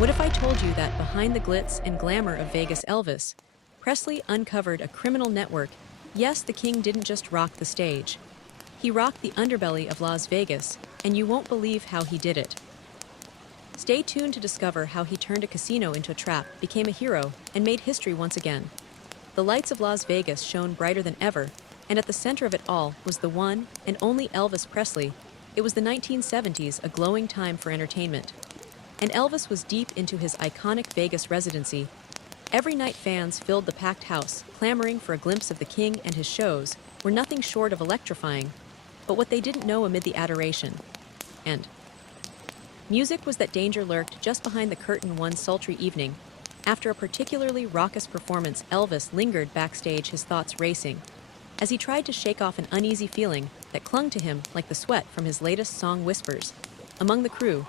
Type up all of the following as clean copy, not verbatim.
What if I told you that behind the glitz and glamour of Vegas Elvis, Presley uncovered a criminal network? Yes, the king didn't just rock the stage. He rocked the underbelly of Las Vegas, and you won't believe how he did it. Stay tuned to discover how he turned a casino into a trap, became a hero, and made history once again. The lights of Las Vegas shone brighter than ever, and at the center of it all was the one and only Elvis Presley. It was the 1970s, a glowing time for entertainment. And Elvis was deep into his iconic Vegas residency. Every night fans filled the packed house, clamoring for a glimpse of the king, and his shows were nothing short of electrifying. But what they didn't know amid the adoration and music was that danger lurked just behind the curtain one sultry evening. After a particularly raucous performance, Elvis lingered backstage, his thoughts racing, as he tried to shake off an uneasy feeling that clung to him like the sweat from his latest song. Whispers among the crew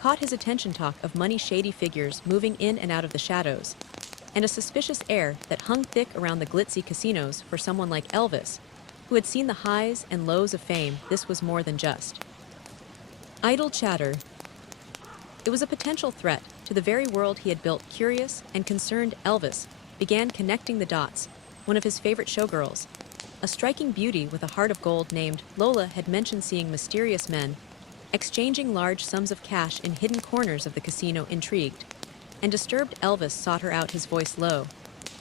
caught his attention, talk of money, shady figures moving in and out of the shadows, and a suspicious air that hung thick around the glitzy casinos. For someone like Elvis, who had seen the highs and lows of fame, this was more than just idle chatter. It was a potential threat to the very world he had built. Curious and concerned, Elvis began connecting the dots. One of his favorite showgirls, a striking beauty with a heart of gold named Lola, had mentioned seeing mysterious men exchanging large sums of cash in hidden corners of the casino. Intrigued and disturbed, Elvis sought her out, his voice low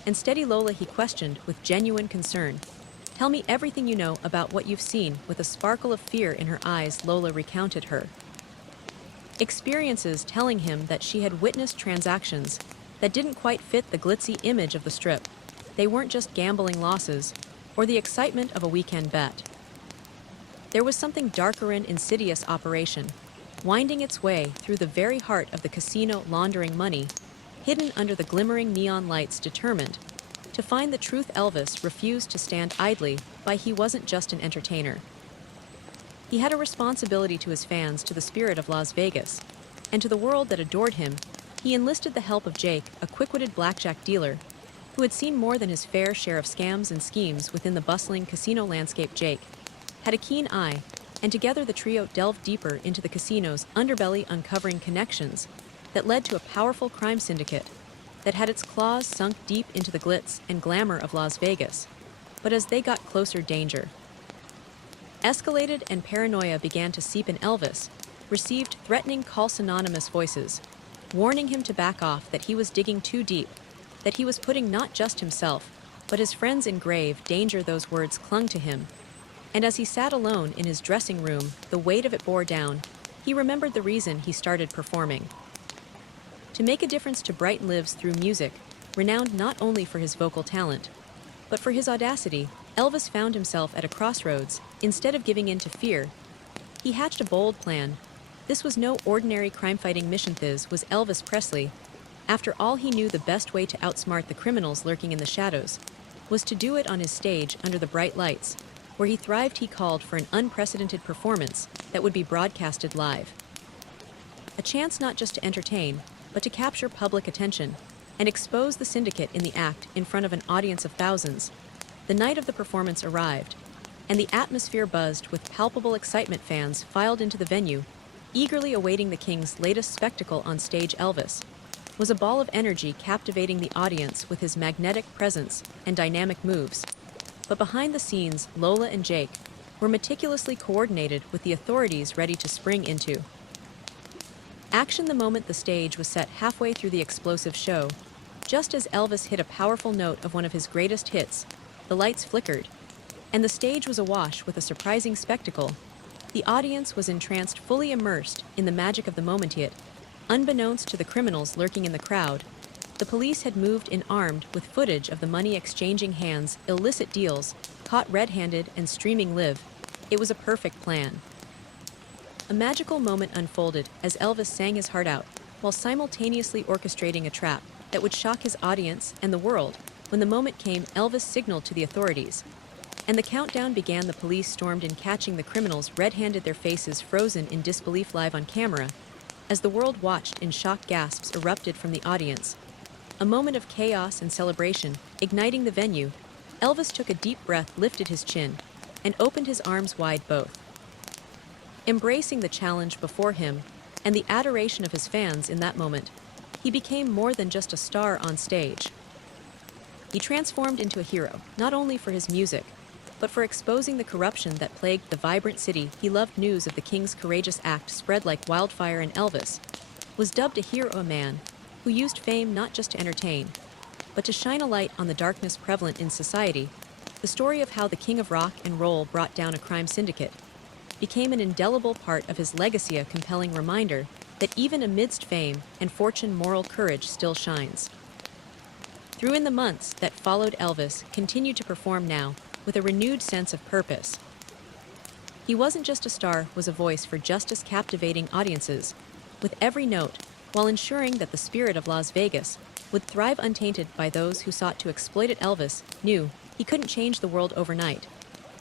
and steady. Lola, he questioned with genuine concern. Tell me everything you know about what you've seen. With a sparkle of fear in her eyes, Lola recounted her experiences, telling him that she had witnessed transactions that didn't quite fit the glitzy image of the strip. They weren't just gambling losses or the excitement of a weekend bet. There was something darker, an insidious operation, winding its way through the very heart of the casino, laundering money, hidden under the glimmering neon lights. Determined to find the truth, Elvis refused to stand idly by. He wasn't just an entertainer. He had a responsibility to his fans, to the spirit of Las Vegas, and to the world that adored him. He enlisted the help of Jake, a quick-witted blackjack dealer, who had seen more than his fair share of scams and schemes within the bustling casino landscape. Jake had a keen eye, and together the trio delved deeper into the casino's underbelly, uncovering connections that led to a powerful crime syndicate that had its claws sunk deep into the glitz and glamour of Las Vegas. But as they got closer, danger escalated and paranoia began to seep in. Elvis received threatening calls, anonymous voices warning him to back off, that he was digging too deep, that he was putting not just himself, but his friends in grave danger. Those words clung to him, and as he sat alone in his dressing room, the weight of it bore down. He remembered the reason he started performing: to make a difference, to brighten lives through music. Renowned not only for his vocal talent, but for his audacity, Elvis found himself at a crossroads. Instead of giving in to fear, he hatched a bold plan. This was no ordinary crime-fighting mission. This was Elvis Presley. After all, he knew the best way to outsmart the criminals lurking in the shadows was to do it on his stage, under the bright lights, where he thrived. He called for an unprecedented performance that would be broadcasted live. A chance not just to entertain, but to capture public attention and expose the syndicate in the act in front of an audience of thousands. The night of the performance arrived, and the atmosphere buzzed with palpable excitement. Fans filed into the venue, eagerly awaiting the king's latest spectacle on stage. Elvis was a ball of energy, captivating the audience with his magnetic presence and dynamic moves. But behind the scenes, Lola and Jake were meticulously coordinated, with the authorities ready to spring into action the moment the stage was set. Halfway through the explosive show, just as Elvis hit a powerful note of one of his greatest hits, the lights flickered, and the stage was awash with a surprising spectacle. The audience was entranced, fully immersed in the magic of the moment. Yet, unbeknownst to the criminals lurking in the crowd, the police had moved in, armed with footage of the money exchanging hands, illicit deals, caught red-handed and streaming live. It was a perfect plan. A magical moment unfolded as Elvis sang his heart out, while simultaneously orchestrating a trap that would shock his audience and the world. When the moment came, Elvis signaled to the authorities, and the countdown began. The police stormed in, catching the criminals red-handed, their faces frozen in disbelief. Live on camera, as the world watched in shock, gasps erupted from the audience. A moment of chaos and celebration igniting the venue. Elvis took a deep breath, lifted his chin, and opened his arms wide, both embracing the challenge before him and the adoration of his fans in that moment. He became more than just a star on stage. He transformed into a hero, not only for his music, but for exposing the corruption that plagued the vibrant city. He loved news of the king's courageous act spread like wildfire, and Elvis was dubbed a hero, a man who used fame not just to entertain, but to shine a light on the darkness prevalent in society. The story of how the king of rock and roll brought down a crime syndicate became an indelible part of his legacy, a compelling reminder that even amidst fame and fortune, moral courage still shines. Through in the months that followed, Elvis continued to perform, now with a renewed sense of purpose. He wasn't just a star, was a voice for justice, captivating audiences with every note, while ensuring that the spirit of Las Vegas would thrive untainted by those who sought to exploit it. Elvis knew he couldn't change the world overnight,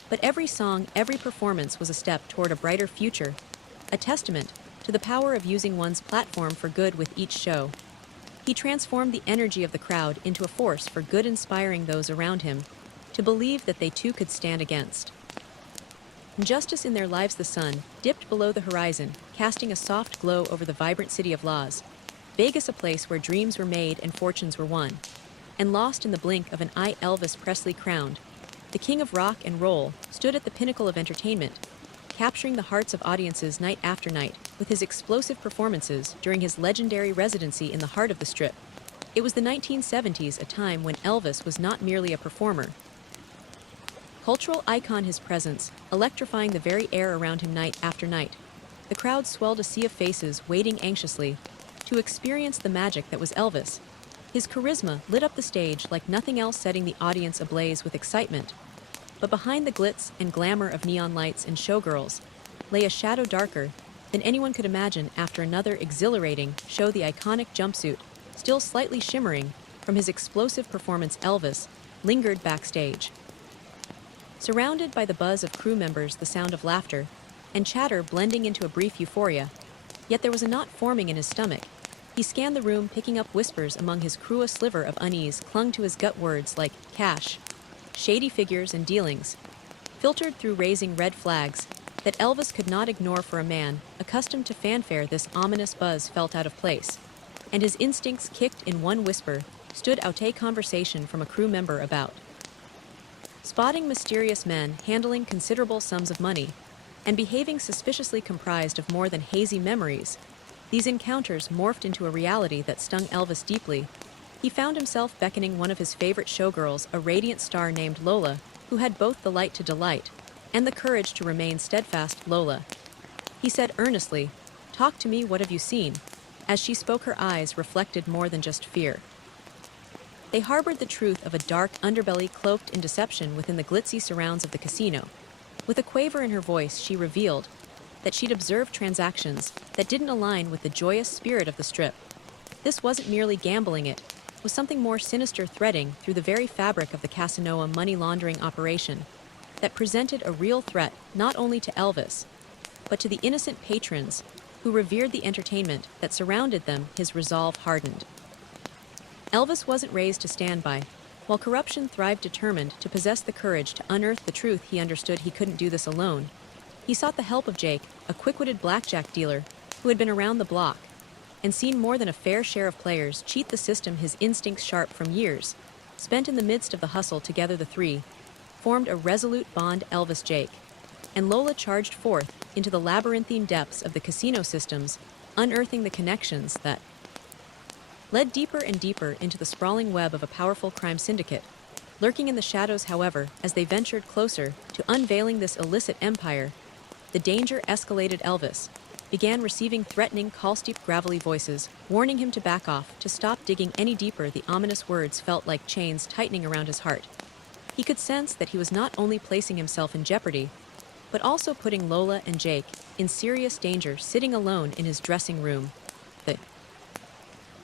but every song, every performance was a step toward a brighter future, a testament to the power of using one's platform for good. With each show, he transformed the energy of the crowd into a force for good, inspiring those around him to believe that they too could stand against injustice in their lives. The sun dipped below the horizon, casting a soft glow over the vibrant city of Las Vegas, a place where dreams were made and fortunes were won and lost in the blink of an eye. Elvis Presley, crowned the king of rock and roll, stood at the pinnacle of entertainment, capturing the hearts of audiences night after night with his explosive performances during his legendary residency in the heart of the Strip. It was the 1970s, a time when Elvis was not merely a performer, cultural icon, his presence electrifying the very air around him night after night. The crowd swelled, a sea of faces waiting anxiously to experience the magic that was Elvis. His charisma lit up the stage like nothing else, setting the audience ablaze with excitement. But behind the glitz and glamour of neon lights and showgirls lay a shadow darker than anyone could imagine. After another exhilarating show, the iconic jumpsuit still slightly shimmering from his explosive performance, Elvis lingered backstage, surrounded by the buzz of crew members, the sound of laughter and chatter blending into a brief euphoria. Yet there was a knot forming in his stomach. He scanned the room, picking up whispers among his crew. A sliver of unease clung to his gut, words like cash, shady figures, and dealings filtered through, raising red flags that Elvis could not ignore. For a man accustomed to fanfare, this ominous buzz felt out of place, and his instincts kicked in. One whisper stood out, a conversation from a crew member about spotting mysterious men handling considerable sums of money and behaving suspiciously, comprised of more than hazy memories. These encounters morphed into a reality that stung Elvis deeply. He found himself beckoning one of his favorite showgirls, a radiant star named Lola, who had both the light to delight and the courage to remain steadfast. "Lola," he said earnestly, "talk to me, what have you seen?" As she spoke, her eyes reflected more than just fear. They harbored the truth of a dark underbelly cloaked in deception within the glitzy surrounds of the casino. With a quaver in her voice, she revealed that she'd observed transactions that didn't align with the joyous spirit of the Strip. This wasn't merely gambling, it was something more sinister, threading through the very fabric of the casino, a money laundering operation that presented a real threat not only to Elvis, but to the innocent patrons who revered the entertainment that surrounded them. His resolve hardened. Elvis wasn't raised to stand by while corruption thrived, determined to possess the courage to unearth the truth. He understood he couldn't do this alone. He sought the help of Jake, a quick-witted blackjack dealer who had been around the block and seen more than a fair share of players cheat the system. His instincts sharp from years spent in the midst of the hustle, together the three formed a resolute bond. Elvis, Jake, and Lola charged forth into the labyrinthine depths of the casino systems, unearthing the connections that led deeper and deeper into the sprawling web of a powerful crime syndicate. Lurking in the shadows, however, as they ventured closer to unveiling this illicit empire, the danger escalated. Elvis began receiving threatening calls, deep, gravelly voices warning him to back off, to stop digging any deeper. The ominous words felt like chains tightening around his heart. He could sense that he was not only placing himself in jeopardy, but also putting Lola and Jake in serious danger. Sitting alone in his dressing room, the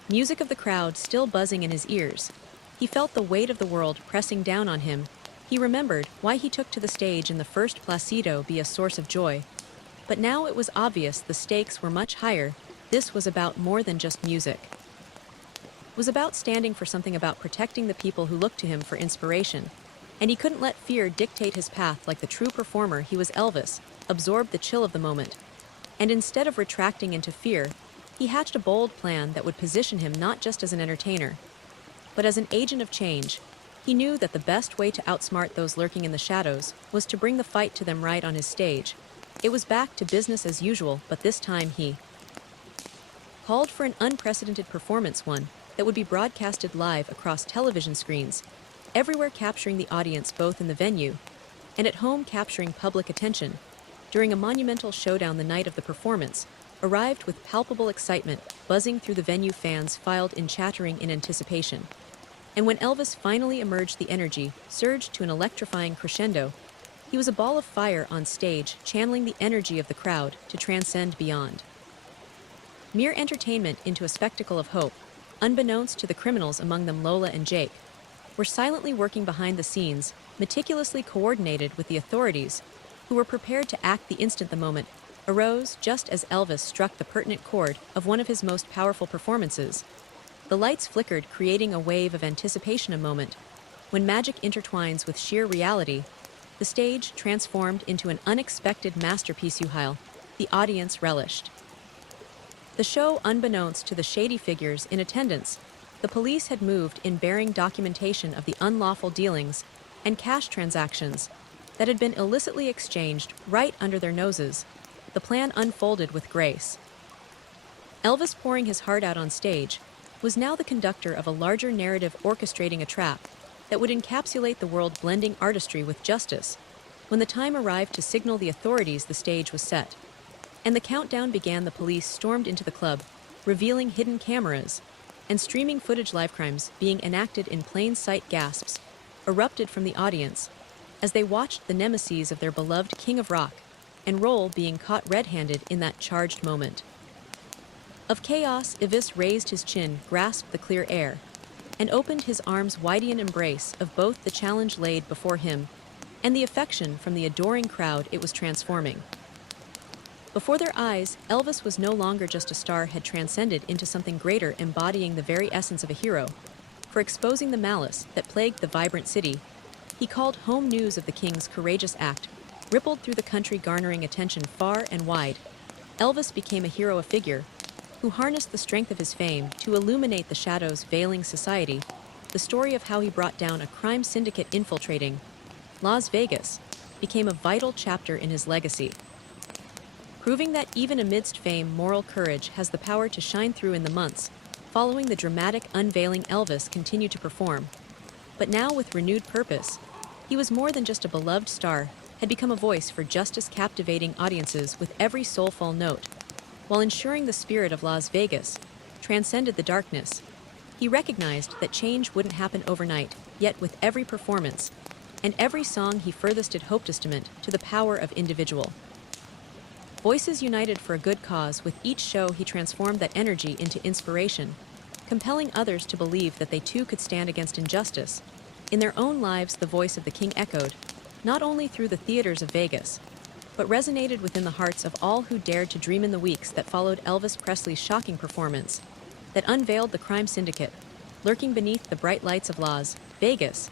music of the crowd still buzzing in his ears, he felt the weight of the world pressing down on him. He remembered why he took to the stage in the first, Placido be a source of joy. But now it was obvious the stakes were much higher. This was about more than just music. It was about standing for something, about protecting the people who looked to him for inspiration. And he couldn't let fear dictate his path. Like the true performer he was, Elvis absorbed the chill of the moment, and instead of retracting into fear, He hatched a bold plan that would position him not just as an entertainer, but as an agent of change. He knew that the best way to outsmart those lurking in the shadows was to bring the fight to them right on his stage. It was back to business as usual, but this time he called for an unprecedented performance, one that would be broadcasted live across television screens, everywhere capturing the audience both in the venue and at home, capturing public attention. During a monumental showdown the night of the performance, arrived with palpable excitement, buzzing through the venue, fans filed in, chattering in anticipation. And when Elvis finally emerged, the energy surged to an electrifying crescendo. He was a ball of fire on stage, channeling the energy of the crowd to transcend beyond mere entertainment into a spectacle of hope. Unbeknownst to the criminals, among them Lola and Jake, were silently working behind the scenes, meticulously coordinated with the authorities, who were prepared to act the instant the moment arose, just as Elvis struck the pertinent chord of one of his most powerful performances. The lights flickered, creating a wave of anticipation. A moment when magic intertwines with sheer reality, the stage transformed into an unexpected masterpiece. The audience relished the show. Unbeknownst to the shady figures in attendance, the police had moved in, bearing documentation of the unlawful dealings and cash transactions that had been illicitly exchanged right under their noses. The plan unfolded with grace. Elvis, pouring his heart out on stage, was now the conductor of a larger narrative, orchestrating a trap that would encapsulate the world, blending artistry with justice. When the time arrived to signal the authorities, the stage was set, and the countdown began. The police stormed into the club, revealing hidden cameras and streaming footage. Live crimes being enacted in plain sight. Gasps erupted from the audience as they watched the nemesis of their beloved king of rock and roll being caught red-handed in that charged moment of chaos. Elvis raised his chin, grasped the clear air, and opened his arms wide in embrace of both the challenge laid before him and the affection from the adoring crowd it was transforming. Before their eyes, Elvis was no longer just a star, had transcended into something greater, embodying the very essence of a hero. For exposing the malice that plagued the vibrant city, he called home. News of the king's courageous act rippled through the country, garnering attention far and wide. Elvis became a hero, a figure who harnessed the strength of his fame to illuminate the shadows veiling society. The story of how he brought down a crime syndicate infiltrating Las Vegas became a vital chapter in his legacy, proving that even amidst fame, moral courage has the power to shine through. In the months following the dramatic unveiling, Elvis continued to perform, but now with renewed purpose. He was more than just a beloved star, had become a voice for justice, captivating audiences with every soulful note, while ensuring the spirit of Las Vegas transcended the darkness. He recognized that change wouldn't happen overnight, yet with every performance and every song he furthest did hope, testament to the power of individual voices united for a good cause. With each show, he transformed that energy into inspiration, compelling others to believe that they too could stand against injustice. In their own lives, the voice of the king echoed, not only through the theaters of Vegas, but resonated within the hearts of all who dared to dream. In the weeks that followed Elvis Presley's shocking performance that unveiled the crime syndicate lurking beneath the bright lights of Las Vegas,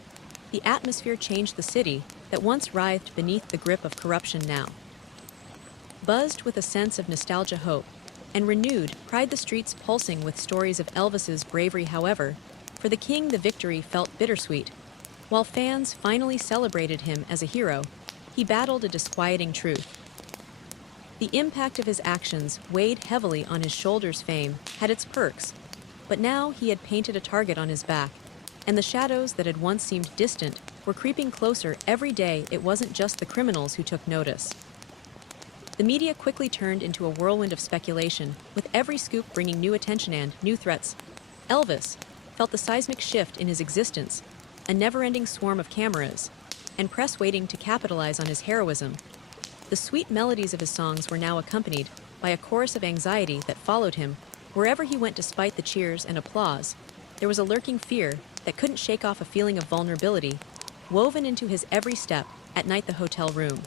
the atmosphere changed. The city that once writhed beneath the grip of corruption now buzzed with a sense of nostalgia, hope, and renewed pride, the streets pulsing with stories of Elvis's bravery. However, for the king, the victory felt bittersweet. While fans finally celebrated him as a hero, he battled a disquieting truth. The impact of his actions weighed heavily on his shoulders. Fame had its perks, but now he had painted a target on his back, and the shadows that had once seemed distant were creeping closer every day. It wasn't just the criminals who took notice. The media quickly turned into a whirlwind of speculation, with every scoop bringing new attention and new threats. Elvis felt the seismic shift in his existence, a never-ending swarm of cameras and press waiting to capitalize on his heroism. The sweet melodies of his songs were now accompanied by a chorus of anxiety that followed him wherever he went. Despite the cheers and applause, there was a lurking fear that couldn't shake off, a feeling of vulnerability woven into his every step. At night, the hotel room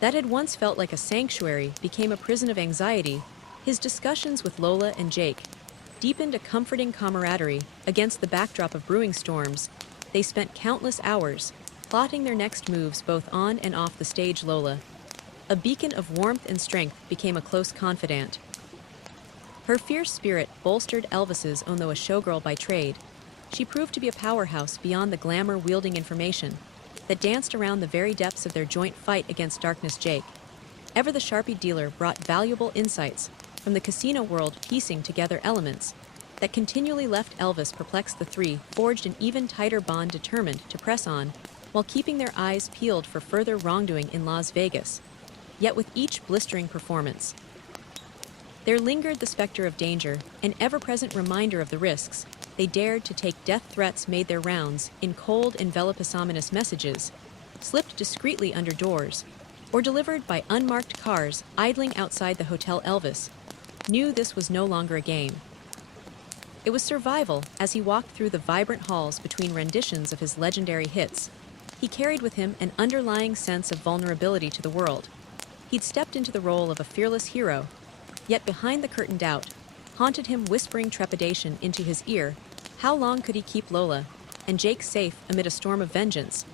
that had once felt like a sanctuary became a prison of anxiety. His discussions with Lola and Jake deepened a comforting camaraderie against the backdrop of brewing storms. They spent countless hours plotting their next moves both on and off the stage. Lola, a beacon of warmth and strength, became a close confidant, Her fierce spirit bolstered Elvis's, although a showgirl by trade. She proved to be a powerhouse beyond the glamour-wielding information that danced around the very depths of their joint fight against Darkness Jake. Ever the Sharpie dealer brought valuable insights from the casino world, piecing together elements that continually left Elvis perplexed. The three forged an even tighter bond, determined to press on while keeping their eyes peeled for further wrongdoing in Las Vegas. Yet with each blistering performance, there lingered the specter of danger, an ever-present reminder of the risks they dared to take. Death threats made their rounds in cold, enveloping ominous messages, slipped discreetly under doors, or delivered by unmarked cars idling outside the hotel. Elvis knew this was no longer a game. It was survival. As he walked through the vibrant halls between renditions of his legendary hits, he carried with him an underlying sense of vulnerability to the world. He'd stepped into the role of a fearless hero, yet behind the curtain doubt haunted him, whispering trepidation into his ear. How long could he keep Lola and Jake safe amid a storm of vengeance,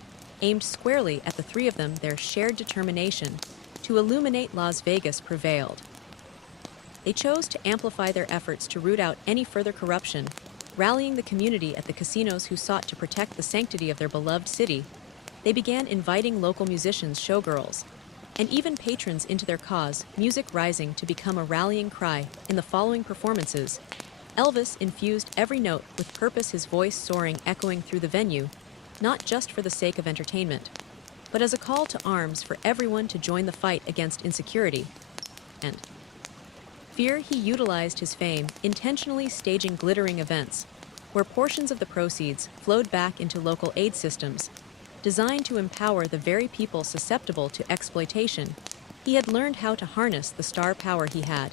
aimed squarely at the three of them? Their shared determination to illuminate Las Vegas prevailed. They chose to amplify their efforts to root out any further corruption, rallying the community at the casinos who sought to protect the sanctity of their beloved city. They began inviting local musicians, showgirls, and even patrons into their cause, music rising to become a rallying cry. In the following performances, Elvis infused every note with purpose, his voice soaring, echoing through the venue, not just for the sake of entertainment, but as a call to arms for everyone to join the fight against insecurity and fear. He utilized his fame, intentionally staging glittering events, where portions of the proceeds flowed back into local aid systems, designed to empower the very people susceptible to exploitation. He had learned how to harness the star power he had.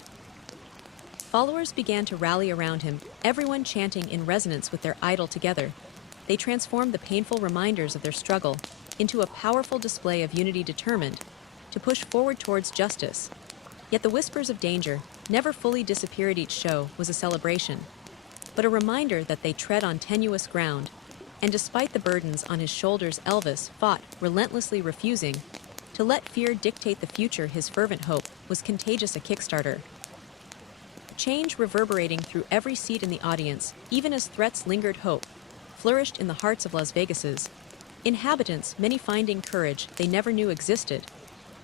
Followers began to rally around him, everyone chanting in resonance with their idol. Together, they transformed the painful reminders of their struggle into a powerful display of unity, determined to push forward towards justice. Yet the whispers of danger never fully disappeared. Each show was a celebration, but a reminder that they tread on tenuous ground. And despite the burdens on his shoulders, Elvis fought, relentlessly refusing to let fear dictate the future. His fervent hope was contagious, a Kickstarter change reverberating through every seat in the audience. Even as threats lingered, hope flourished in the hearts of Las Vegas's inhabitants, many finding courage they never knew existed.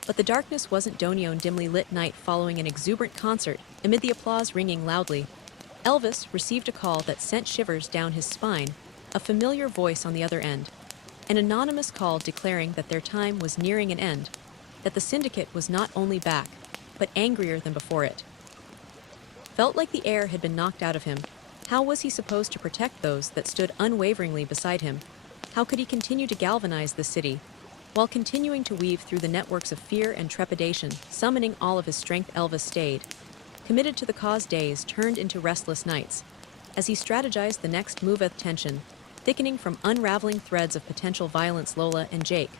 But the darkness wasn't done. On dimly lit night following an exuberant concert, amid the applause ringing loudly, Elvis received a call that sent shivers down his spine. A familiar voice on the other end, an anonymous call declaring that their time was nearing an end, that the Syndicate was not only back, but angrier than before. It felt like the air had been knocked out of him. How was he supposed to protect those that stood unwaveringly beside him? How could he continue to galvanize the city while continuing to weave through the networks of fear and trepidation? Summoning all of his strength, Elvis stayed committed to the cause. Days turned into restless nights as he strategized the next move. Tension thickening from unraveling threads of potential violence. Lola and Jake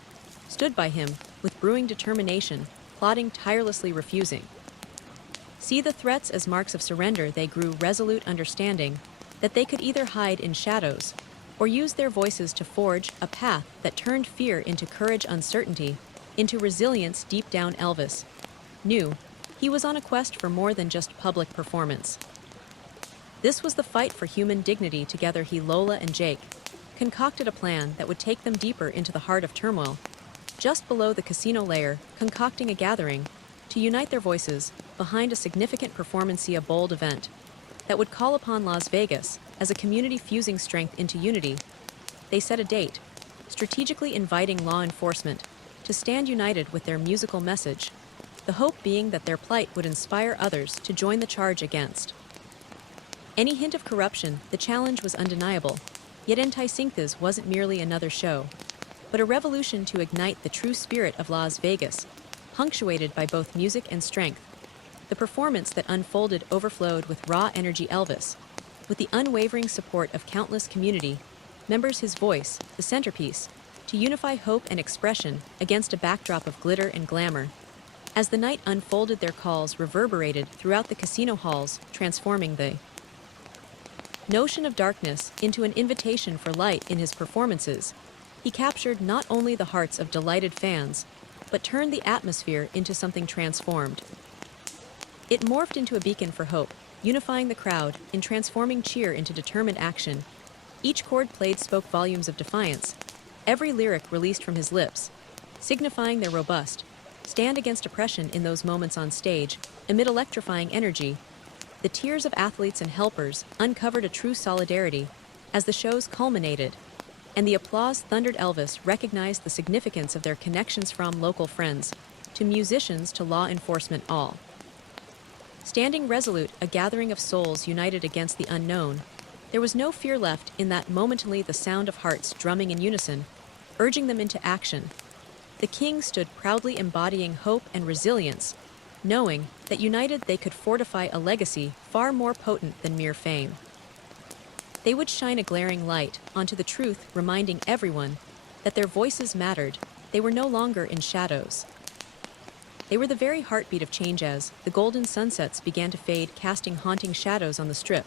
stood by him with brewing determination, plotting tirelessly, refusing see the threats as marks of surrender. They grew resolute, understanding that they could either hide in shadows or use their voices to forge a path that turned fear into courage, uncertainty into resilience. Deep down, Elvis knew he was on a quest for more than just public performance. This was the fight for human dignity. Together, he, Lola, and Jake concocted a plan that would take them deeper into the heart of turmoil, just below the casino layer, concocting a gathering to unite their voices behind a significant performance, a bold event that would call upon Las Vegas as a community, fusing strength into unity. They set a date, strategically inviting law enforcement to stand united with their musical message, the hope being that their plight would inspire others to join the charge against any hint of corruption. The challenge was undeniable, yet Syndicate wasn't merely another show, but a revolution to ignite the true spirit of Las Vegas, punctuated by both music and strength. The performance that unfolded overflowed with raw energy. Elvis, with the unwavering support of countless community members, his voice, the centerpiece, to unify hope and expression against a backdrop of glitter and glamour. As the night unfolded, their calls reverberated throughout the casino halls, transforming the notion of darkness into an invitation for light. In his performances, he captured not only the hearts of delighted fans, but turned the atmosphere into something transformed. It morphed into a beacon for hope, unifying the crowd and transforming cheer into determined action. Each chord played spoke volumes of defiance, every lyric released from his lips, signifying their robust stand against oppression in those moments on stage. Amid electrifying energy, the tears of athletes and helpers uncovered a true solidarity as the shows culminated, and the applause thundered. Elvis recognized the significance of their connections, from local friends to musicians to law enforcement, all standing resolute, a gathering of souls united against the unknown. There was no fear left in that momently, the sound of hearts drumming in unison, urging them into action. The king stood proudly, embodying hope and resilience, knowing that united they could fortify a legacy far more potent than mere fame. They would shine a glaring light onto the truth, reminding everyone that their voices mattered. They were no longer in shadows. They were the very heartbeat of change. As the golden sunsets began to fade, casting haunting shadows on the strip,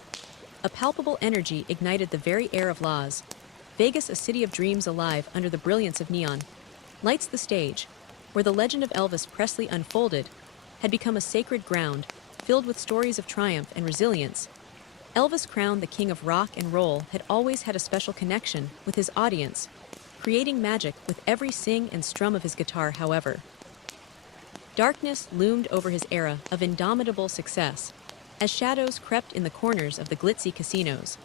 a palpable energy ignited the very air of Las Vegas, a city of dreams alive under the brilliance of neon lights. The stage, where the legend of Elvis Presley unfolded, had become a sacred ground filled with stories of triumph and resilience. Elvis, crowned the king of rock and roll, had always had a special connection with his audience, creating magic with every sing and strum of his guitar. However, darkness loomed over his era of indomitable success as shadows crept in the corners of the glitzy casinos.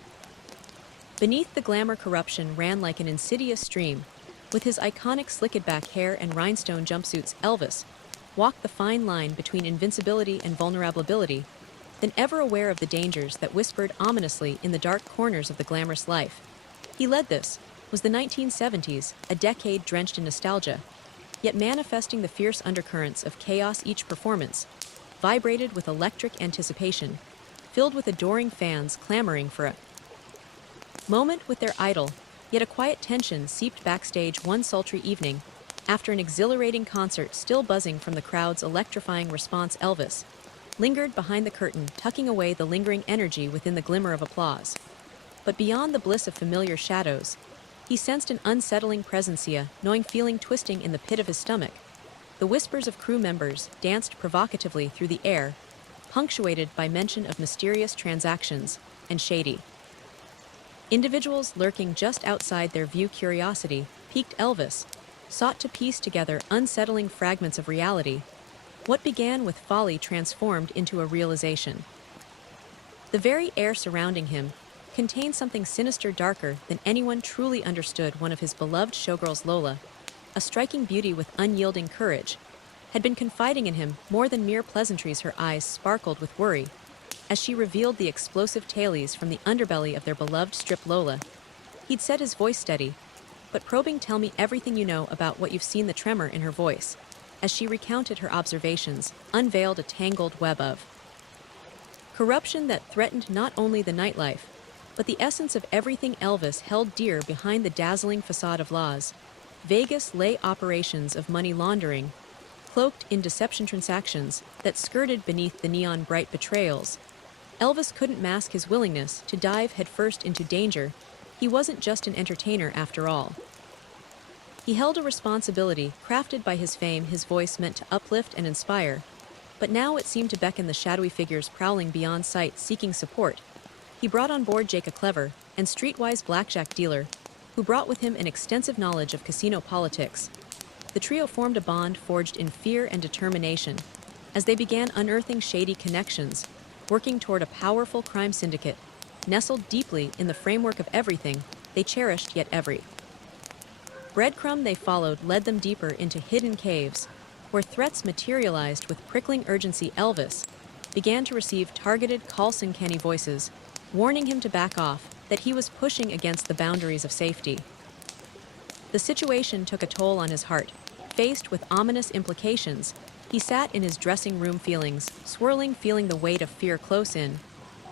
Beneath the glamour, corruption ran like an insidious stream. With his iconic slicked back hair and rhinestone jumpsuits, Elvis walked the fine line between invincibility and vulnerability, then ever aware of the dangers that whispered ominously in the dark corners of the glamorous life he led. This was the 1970s, a decade drenched in nostalgia, yet manifesting the fierce undercurrents of chaos. Each performance vibrated with electric anticipation, filled with adoring fans clamoring for a moment with their idol. Yet a quiet tension seeped backstage one sultry evening. After an exhilarating concert still buzzing from the crowd's electrifying response, Elvis lingered behind the curtain, tucking away the lingering energy within the glimmer of applause. But beyond the bliss of familiar shadows, he sensed an unsettling presence, a gnawing feeling twisting in the pit of his stomach. The whispers of crew members danced provocatively through the air, punctuated by mention of mysterious transactions and shady individuals lurking just outside their view. Curiosity piqued Elvis, sought to piece together unsettling fragments of reality. What began with folly transformed into a realization. The very air surrounding him contained something sinister, darker than anyone truly understood. One of his beloved showgirls, Lola, a striking beauty with unyielding courage, had been confiding in him more than mere pleasantries. Her eyes sparkled with worry as she revealed the explosive tales from the underbelly of their beloved strip. Lola, he'd set his voice steady, but probing. Tell me everything you know about what you've seen. The tremor in her voice, as she recounted her observations, unveiled a tangled web of corruption that threatened not only the nightlife, but the essence of everything Elvis held dear. Behind the dazzling facade of Las Vegas lay operations of money laundering, cloaked in deception, transactions that skirted beneath the neon bright betrayals. Elvis couldn't mask his willingness to dive headfirst into danger. He wasn't just an entertainer after all. He held a responsibility crafted by his fame. His voice meant to uplift and inspire, but now it seemed to beckon the shadowy figures prowling beyond sight, seeking support. He brought on board Jake, a clever and streetwise blackjack dealer, who brought with him an extensive knowledge of casino politics. The trio formed a bond forged in fear and determination as they began unearthing shady connections, working toward a powerful crime syndicate, nestled deeply in the framework of everything they cherished. Yet every breadcrumb they followed led them deeper into hidden caves, where threats materialized with prickling urgency. Elvis began to receive targeted calls, uncanny voices, warning him to back off, that he was pushing against the boundaries of safety. The situation took a toll on his heart. Faced with ominous implications, he sat in his dressing room, feelings swirling, feeling the weight of fear close in.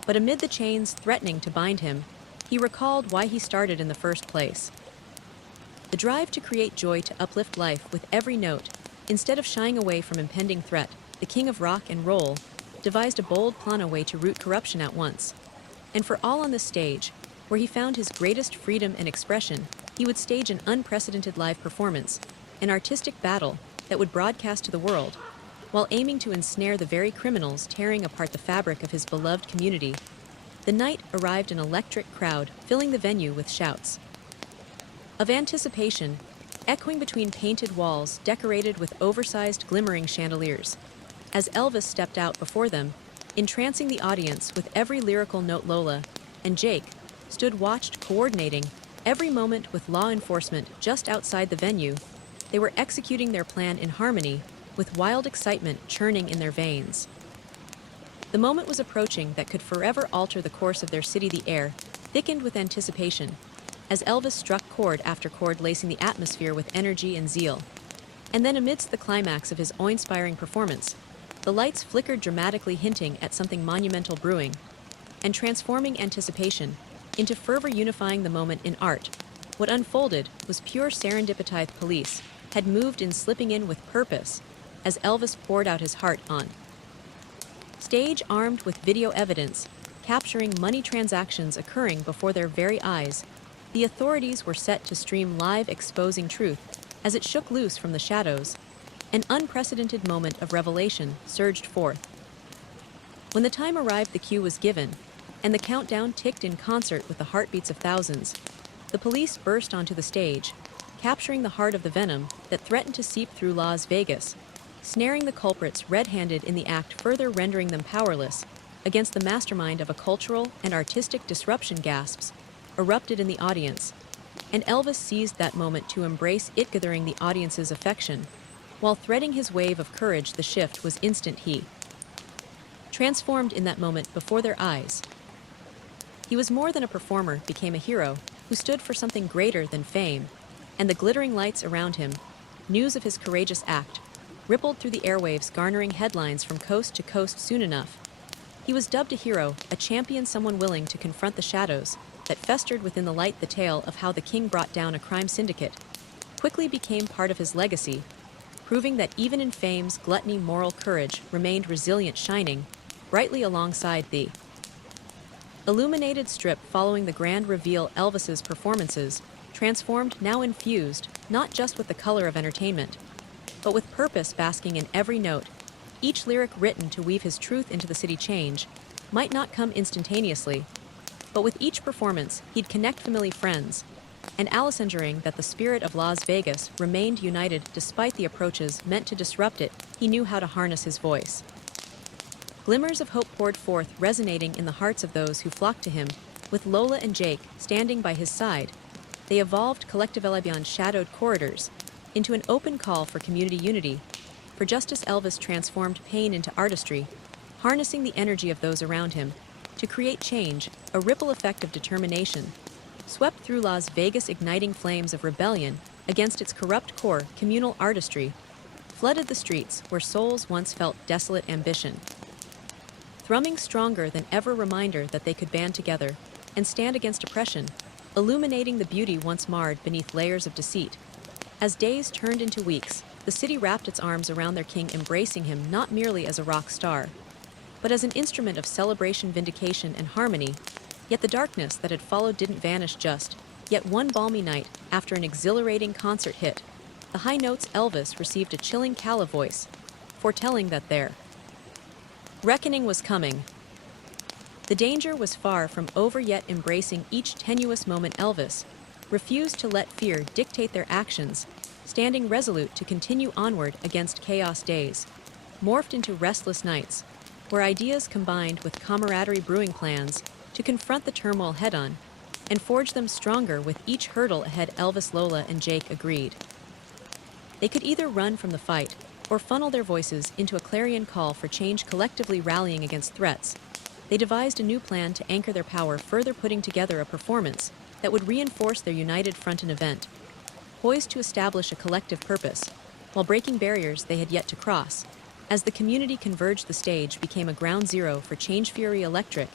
But amid the chains threatening to bind him, he recalled why he started in the first place. The drive to create joy, to uplift life with every note. Instead of shying away from impending threat, the king of rock and roll devised a bold plan, a way to root corruption at once. And for all on the stage, where he found his greatest freedom and expression, he would stage an unprecedented live performance, an artistic battle that would broadcast to the world. while aiming to ensnare the very criminals tearing apart the fabric of his beloved community. The night arrived an electric crowd, filling the venue with shouts of anticipation, echoing between painted walls decorated with oversized glimmering chandeliers. As Elvis stepped out before them, entrancing the audience with every lyrical note, Lola and Jake stood watched, coordinating every moment with law enforcement just outside the venue. They were executing their plan in harmony, with wild excitement churning in their veins. The moment was approaching that could forever alter the course of their city. The air thickened with anticipation, as Elvis struck chord after chord, lacing the atmosphere with energy and zeal. And then, amidst the climax of his awe-inspiring performance, the lights flickered dramatically, hinting at something monumental brewing, and transforming anticipation into fervor, unifying the moment in art. What unfolded was pure serendipity. Police had moved in, slipping in with purpose, as Elvis poured out his heart on stage, armed with video evidence, capturing money transactions occurring before their very eyes. The authorities were set to stream live, exposing truth as it shook loose from the shadows. An unprecedented moment of revelation surged forth. When the time arrived, the cue was given, and the countdown ticked in concert with the heartbeats of thousands. The police burst onto the stage, capturing the heart of the venom that threatened to seep through Las Vegas, snaring the culprits red-handed in the act, further rendering them powerless against the mastermind of a cultural and artistic disruption. Gasps erupted in the audience, and Elvis seized that moment to embrace it, gathering the audience's affection. While threading his wave of courage, the shift was instant. He transformed in that moment before their eyes. He was more than a performer, became a hero who stood for something greater than fame, and the glittering lights around him, news of his courageous act, rippled through the airwaves, garnering headlines from coast to coast. Soon enough, he was dubbed a hero, a champion, someone willing to confront the shadows that festered within the light. The tale of how the king brought down a crime syndicate quickly became part of his legacy, proving that even in fame's gluttony, moral courage remained resilient, shining brightly alongside the illuminated strip. Following the grand reveal, Elvis's performances transformed, now infused not just with the color of entertainment, but with purpose, basking in every note, each lyric written to weave his truth into the city. Change might not come instantaneously, but with each performance, he'd connect familiar friends, and Alice, ensuring that the spirit of Las Vegas remained united despite the approaches meant to disrupt it. He knew how to harness his voice. Glimmers of hope poured forth, resonating in the hearts of those who flocked to him. With Lola and Jake standing by his side, they evolved collectively beyond shadowed corridors into an open call for community unity, for justice. Elvis transformed pain into artistry, harnessing the energy of those around him to create change. A ripple effect of determination swept through Las Vegas, igniting flames of rebellion against its corrupt core. Communal artistry flooded the streets where souls once felt desolate, ambition thrumming stronger than ever, reminder that they could band together and stand against oppression, illuminating the beauty once marred beneath layers of deceit. As days turned into weeks, the city wrapped its arms around their king, embracing him not merely as a rock star, but as an instrument of celebration, vindication, and harmony. Yet the darkness that had followed didn't vanish just yet. One balmy night, after an exhilarating concert hit the high notes, Elvis received a chilling call of voice, foretelling that their reckoning was coming. The danger was far from over, yet embracing each tenuous moment, Elvis refused to let fear dictate their actions, standing resolute to continue onward against chaos. Days morphed into restless nights, where ideas combined with camaraderie, brewing plans to confront the turmoil head-on and forge them stronger with each hurdle ahead. Elvis, Lola, and Jake agreed they could either run from the fight or funnel their voices into a clarion call for change. Collectively rallying against threats, they devised a new plan to anchor their power further, putting together a performance that would reinforce their united front. An event poised to establish a collective purpose while breaking barriers they had yet to cross. As the community converged, the stage became a ground zero for change. Fury electric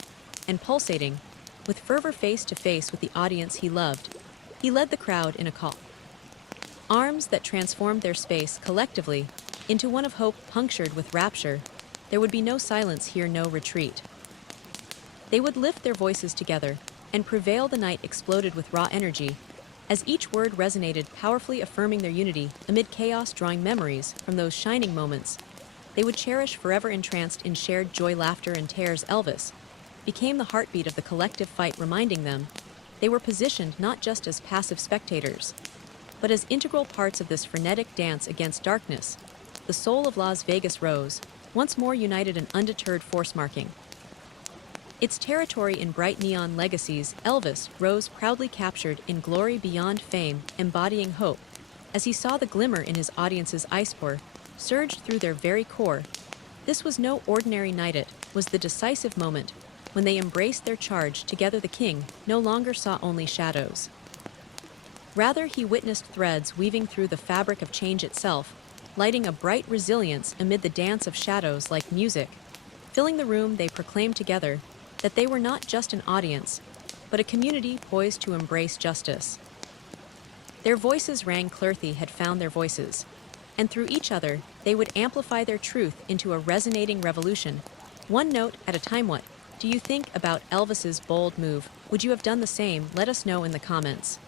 and pulsating with fervor, face to face with the audience he loved, he led the crowd in a call arms that transformed their space collectively into one of hope, punctured with rapture. There would be no silence here, no retreat. They would lift their voices together and prevail. The night exploded with raw energy, as each word resonated powerfully, affirming their unity amid chaos, drawing memories from those shining moments they would cherish forever entranced in shared joy, laughter, and tears. Elvis became the heartbeat of the collective fight, reminding them they were positioned not just as passive spectators, but as integral parts of this frenetic dance against darkness. The soul of Las Vegas rose, once more united and undeterred, force marking its territory in bright neon legacies. Elvis rose proudly, captured in glory beyond fame, embodying hope, as he saw the glimmer in his audience's eyes surged through their very core. This was no ordinary night, it was the decisive moment when they embraced their charge together. The king no longer saw only shadows. Rather, he witnessed threads weaving through the fabric of change itself, lighting a bright resilience amid the dance of shadows. Like music filling the room, they proclaimed together that they were not just an audience, but a community poised to embrace justice. Their voices rang clear, they had found their voices, and through each other, they would amplify their truth into a resonating revolution, one note at a time. What do you think about Elvis's bold move? Would you have done the same? Let us know in the comments.